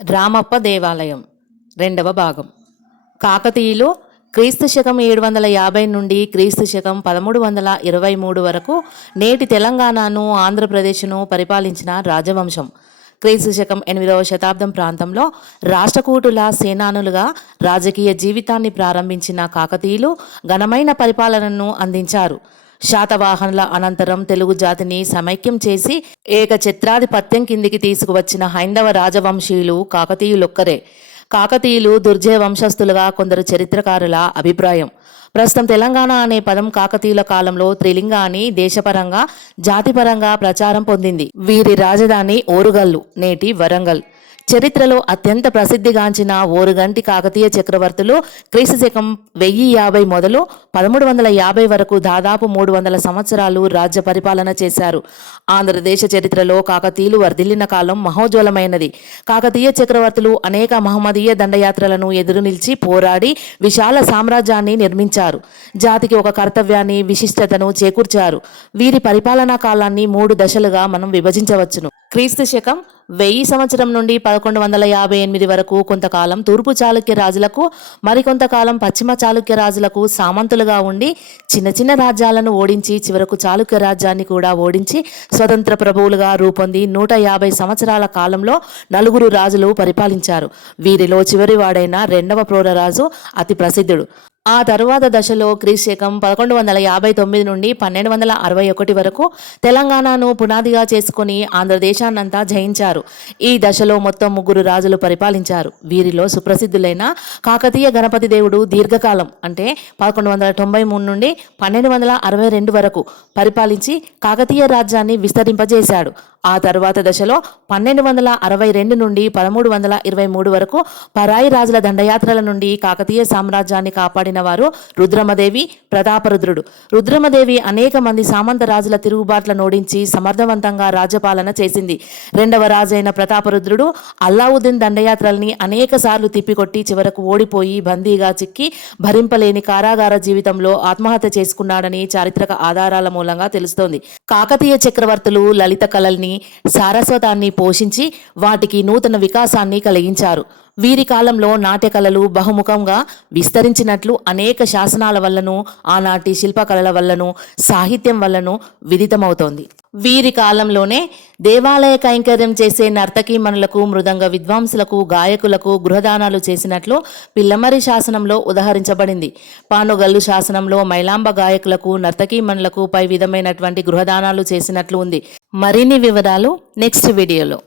రామప్ప దేవాలయం రెండవ భాగం. కాకతీయులు క్రీస్తు శకం 750 నుండి క్రీస్తు శకం 1323 వరకు నేటి తెలంగాణను ఆంధ్రప్రదేశ్ను పరిపాలించిన రాజవంశం. క్రీస్తు శకం 8వ శతాబ్దం ప్రాంతంలో రాష్ట్రకూటుల సేనానులుగా రాజకీయ జీవితాన్ని ప్రారంభించిన కాకతీయులు ఘనమైన పరిపాలనను అందించారు. శాతవాహనుల అనంతరం తెలుగు జాతిని సమైక్యం చేసి ఏకఛత్రాధిపత్యం కిందికి తీసుకువచ్చిన హైందవ రాజవంశీయులు కాకతీయులొక్కరే. కాకతీయులు దుర్జయ వంశస్థులుగా కొందరు చరిత్రకారుల అభిప్రాయం. ప్రస్తుతం తెలంగాణ అనే పదం కాకతీయుల కాలంలో త్రిలింగ అని దేశపరంగా జాతిపరంగా ప్రచారం పొందింది. వీరి రాజధాని ఓరుగల్లు, నేటి వరంగల్. చరిత్రలో అత్యంత ప్రసిద్ధిగాంచిన ఓరుగంటి కాకతీయ చక్రవర్తులు క్రీస్తు శకం 1050 మొదలు 1350 వరకు దాదాపు 300 సంవత్సరాలు రాజ్య పరిపాలన చేశారు. ఆంధ్రదేశ చరిత్రలో కాకతీయులు వర్ధిల్లిన కాలం మహోజ్వలమైనది. కాకతీయ చక్రవర్తులు అనేక మహమ్మదీయ దండయాత్రలను ఎదురు నిలిచి పోరాడి విశాల సామ్రాజ్యాన్ని నిర్మించారు. జాతికి ఒక కర్తవ్యాన్ని, విశిష్టతను చేకూర్చారు. వీరి పరిపాలనా కాలాన్ని 3 దశలుగా మనం విభజించవచ్చును. క్రీస్తు శకం 1000 సంవత్సరం నుండి 1158 వరకు కొంతకాలం తూర్పు చాళుక్య రాజులకు, మరికొంతకాలం పశ్చిమ చాళుక్య రాజులకు సామంతులుగా ఉండి చిన్న చిన్న రాజ్యాలను ఓడించి చివరకు చాళుక్య రాజ్యాన్ని కూడా ఓడించి స్వతంత్ర ప్రభువులుగా రూపొంది 150 సంవత్సరాల కాలంలో 4 రాజులు పరిపాలించారు. వీరిలో చివరివాడైన 2వ ప్రోరరాజు అతి ప్రసిద్ధుడు. ఆ తరువాత దశలో క్రీస్తు శకం 1159 నుండి 1261 వరకు తెలంగాణను పునాదిగా చేసుకుని ఆంధ్రదేశాన్నంతా జయించారు. ఈ దశలో మొత్తం 3 రాజులు పరిపాలించారు. వీరిలో సుప్రసిద్ధులైన కాకతీయ గణపతి దేవుడు దీర్ఘకాలం అంటే 1193 నుండి 1262 వరకు పరిపాలించి కాకతీయ రాజ్యాన్ని విస్తరింపజేశాడు. ఆ తరువాత దశలో 1262 నుండి 1323 వరకు పరాయి రాజుల దండయాత్రల నుండి కాకతీయ సామ్రాజ్యాన్ని కాపాడిన వారు రుద్రమదేవి, ప్రతాపరుద్రుడు. రుద్రమదేవి అనేక మంది సామంత రాజుల తిరుగుబాట్లను ఓడించి సమర్థవంతంగా రాజ్యపాలన చేసింది. 2వ రాజైన ప్రతాపరుద్రుడు అల్లావుద్దీన్ దండయాత్రల్ని అనేక సార్లు తిప్పికొట్టి చివరకు ఓడిపోయి బందీగా చిక్కి భరింపలేని కారాగార జీవితంలో ఆత్మహత్య చేసుకున్నాడని చారిత్రక ఆధారాల మూలంగా తెలుస్తోంది. కాకతీయ చక్రవర్తులు లలిత కళల్ని, సారస్వతాన్ని పోషించి వాటికి నూతన వికాసాన్ని కలిగించారు. వీరి కాలంలో నాట్యకళలు బహుముఖంగా విస్తరించినట్లు అనేక శాసనాల వల్లను, ఆనాటి శిల్పకళల వల్లను, సాహిత్యం వల్లను విదితమవుతోంది. వీరి కాలంలోనే దేవాలయ కైంకర్యం చేసే నర్తకీమణులకు, మృదంగ విద్వాంసులకు, గాయకులకు గృహదానాలు చేసినట్లు పిల్లమరి శాసనంలో ఉదహరించబడింది. పానుగల్లు శాసనంలో మైలాంబ గాయకులకు, నర్తకీమణులకు పై విధమైనటువంటి గృహదానాలు చేసినట్లు ఉంది. మరిన్ని వివరాలు నెక్స్ట్ వీడియోలో.